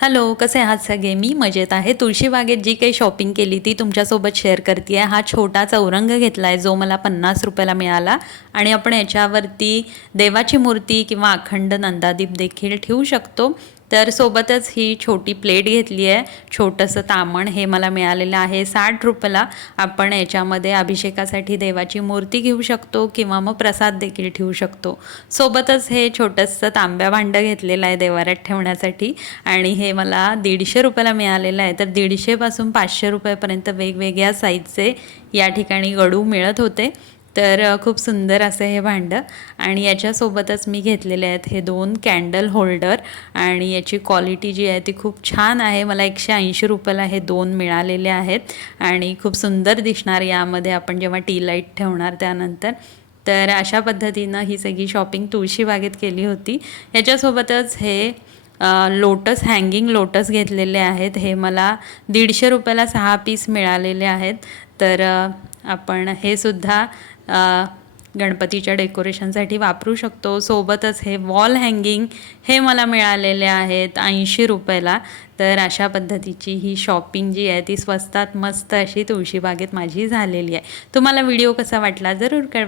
Hello कसे आहात सगळे? मी मजेत आहे. तुळशीबागेत जी काही शॉपिंग केली ती तुमच्यासोबत शेअर करते आहे. हा छोटा चौरंग घेतला आहे जो मला पन्नास रुपयाला मिळाला. आणि आपण याच्यावरती देवाची मूर्ती किंवा अखंड नंदादीप देखील ठेवू शकतो. तर सोबतच ही छोटी प्लेट घेतली आहे. छोटंसं तामण हे मला मिळालेलं आहे. साठ रुपयाला आपण याच्यामध्ये अभिषेकासाठी देवाची मूर्ती घेऊ शकतो किंवा मग प्रसाद देखील ठेवू शकतो. सोबतच हे छोटंसं तांब्या भांडं घेतलेलं आहे देवाऱ्यात ठेवण्यासाठी आणि हे मला दीडशे रुपयाला मिळालेलं आहे. तर दीडशेपासून पाचशे रुपयापर्यंत वेगवेगळ्या साईजचे या ठिकाणी गडू मिळत होते. तर खूप सुंदर असं हे भांडं आणि याच्यासोबतच मी घेतलेले आहेत हे दोन कॅन्डल होल्डर आणि याची क्वालिटी जी आहे ती खूप छान आहे. मला एकशे ऐंशी रुपयाला हे दोन मिळालेले आहेत आणि खूप सुंदर दिसणार यामध्ये आपण जेव्हा टी लाइट ठेवणार त्यानंतर. तर अशा पद्धतीनं ही सगळी शॉपिंग तुळशीबागेत केली होती. याच्यासोबतच हे लोटस हँगिंग लोटस घेतलेले आहेत. हे मला दीडशे रुपयाला सहा पीस मिळालेले आहेत. तर आपण हे सुद्धा गणपतीच्या डेकोरेशनसाठी वापरू शकतो. सोबतच हे वॉल हँगिंग हे मला मिळालेले आहेत ऐंशी रुपयाला. तर अशा पद्धतीची ही शॉपिंग जी आहे ती स्वस्तात मस्त अशी तुळशीबागेत माझी झालेली आहे. तुम्हाला व्हिडिओ कसा वाटला जरूर कळ